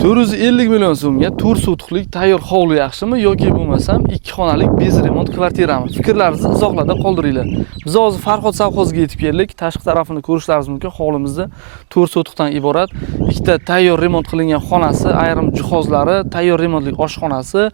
450 million so'mga 4 sotixlik tayyor hovli yaxshimi yoki bo'lmasam 2 xonalik bez remont kvartirami? Fikrlaringizni izohlarda qoldiringlar. Biz hozir Farhod savxoziga yetib keldik. Tashqi tarafini ko'rishlaringiz mumkin. Hovlimizda 4 sotixdan iborat ikkita tayyor remont qilingan xonasi, ayrim jihozlari, tayyor remontlik oshxonasi,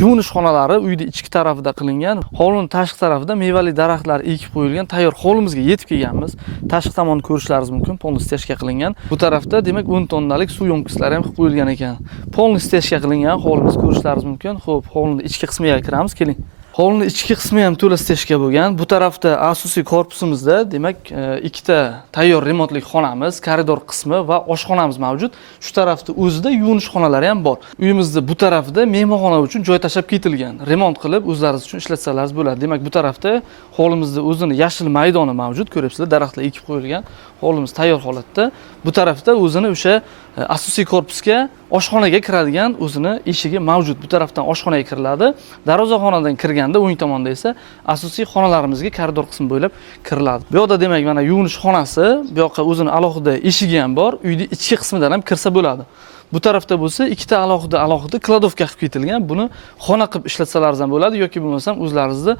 yuvinish xonalari uyda ichki tarafida qilingan. Hovlining tashqi tarafida mevali daraxtlar ekib qo'yilgan. Tayyor hovlimizga yetib kelganmiz. Tashqi tomonni ko'rishlaringiz mumkin. Polniy steshka qilingan. Bu tarafda demak 10 tonnalik suv yomkislari ham qilib qo'yilgan ekan. Polniy steshka qilingan. Hovlimizni ko'rishlaringiz mumkin. Xo'p, hovlining ichki qismiga kiramiz, keling. Hovlining ichki qismi ham to'la steshka bo'lgan. Bu tarafda asosiy korpusimizda demak ikkita tayyor remontlik xonamiz, koridor qismi va oshxonamiz mavjud. Shu tarafda o'zida yuvinish xonalari ham bor. Uyimizda bu tarafda mehmonxona uchun joy tashlab ketilgan. Remont qilib o'zlaringiz uchun ishlatsangiz bo'ladi. Demak, bu tarafda hovlimizda o'zini yashil maydoni mavjud. Ko'ryapsizlar, daraxtlar ekib qo'yilgan. Hovlimiz tayyor holatda. Bu tarafda o'zini o'sha asosiy korpusga oshxonaga kiradigan o'zini eshigi mavjud. Bu tarafdan oshxonaga kiriladi. Darvozaxonadan kirganda o'ng tomonda esa asosiy xonalarimizga koridor qismi bo'ylab kiriladi. Bu yoqda demak mana yuvinish xonasi, bu yoqqa o'zini alohida eshigi ham bor. Uyning ichki qismidan ham kirsa bo'ladi. Bu tarafda bo'lsa ikkita alohida kladovka qilib ketilgan. Buni xona qilib ishlatsalaringiz ham bo'ladi yoki bo'lmasam o'zlaringizni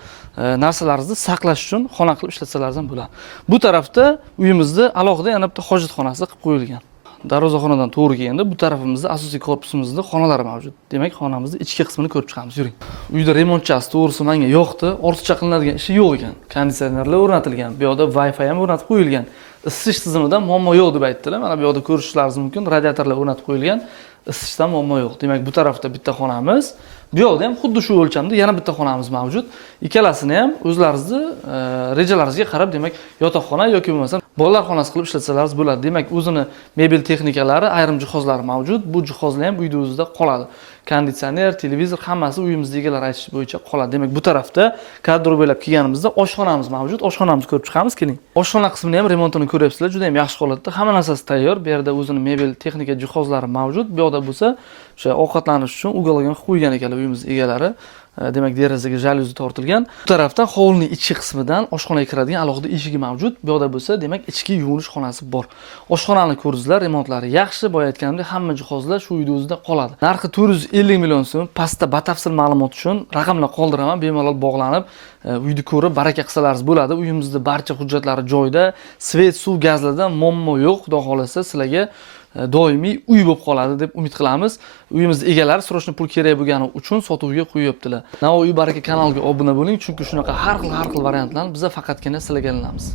narsalaringizni saqlash uchun xona qilib ishlatsalaringiz ham bo'ladi. Bu tarafda uyimizda alohida yana bitta hojatxonasi qilib qo'yilgan. Darvozaxonadan to'g'ri kelganda bu tarafimizda asosiy korpusimizda xonalari mavjud. Demak, xonamizning ichki qismini ko'rib chiqamiz. Yuring. Uyda remontchasi to'g'risi menga yoqdi. Ortiqcha qilinadigan ishi yo'q ekan. Konditsionerlar o'rnatilgan. Bu yoqda Wi-Fi ham o'rnatib qo'yilgan. Isitish tizimidan muammo yo'q deb aytdilar. Mana bu yoqda ko'rishlaringiz mumkin. Radiatorlar o'rnatib qo'yilgan. Isitishdan muammo yo'q. Demak, bu tarafda bitta xonamiz, bu yoqda ham xuddi shu o'lchamda yana bitta xonamiz mavjud. Ikkalasini ham o'zlaringizni rejalaringizga qarab, demak, yotoqxona yoki bo'lmasam bolalar xonasi qilib ishlatsalaringiz bo'ladi. Demak, o'zini mebel texnikalari, ayrim jihozlari mavjud. Bu jihozlar ham uyda o'zida qoladi. Konditsioner, televizor hammasi uyimizda egalar aytish bo'yicha qoladi. Demak, bu tarafda koridor bo'ylab kelganimizda oshxonamiz mavjud. Oshxonamizni ko'rib chiqamiz, keling. Oshxona qismini ham remontini ko'ryapsizlar, juda ham yaxshi holatda. Hamma narsasi tayyor. Bu yerda o'zini mebel texnika jihozlari mavjud. Bu yoqda bo'lsa, o'sha ovqatlanish uchun ugalga qo'ygan ekanlar uyimiz egalari. Demak, derazaga jalyuzi tortilgan. Bu tarafdan hovlining ichki qismidan oshxonaga kiradigan alohida eshigi mavjud. Bu yoqda bo'lsa, demak, ichki yuvinish xonasi bor. Oshxonani ko'rdingizlar, remontlari yaxshi. Boya aytganimdek, hamma jihozlar shu uyda o'zida qoladi. Narxi 450 million so'm. Pastda batafsil ma'lumot uchun raqamlar qoldiraman, bemalol bog'lanib, uyni ko'rib baraka qilsalaringiz bo'ladi. Uyimizda barcha hujjatlari joyida, svet, suv, gazlardan muammo yo'q. Xudo xolasa, sizlarga doimiy uy bo'lib qoladi deb umid qilamiz. Uyimizda egalari srochniy pul kerak bo'lgani uchun sotuvga qo'yibdilar. Navoiy Baraka kanaliga obuna bo'ling, chunki shunaqa har xil variantlarni biz faqatgina sizlarga ilinamiz.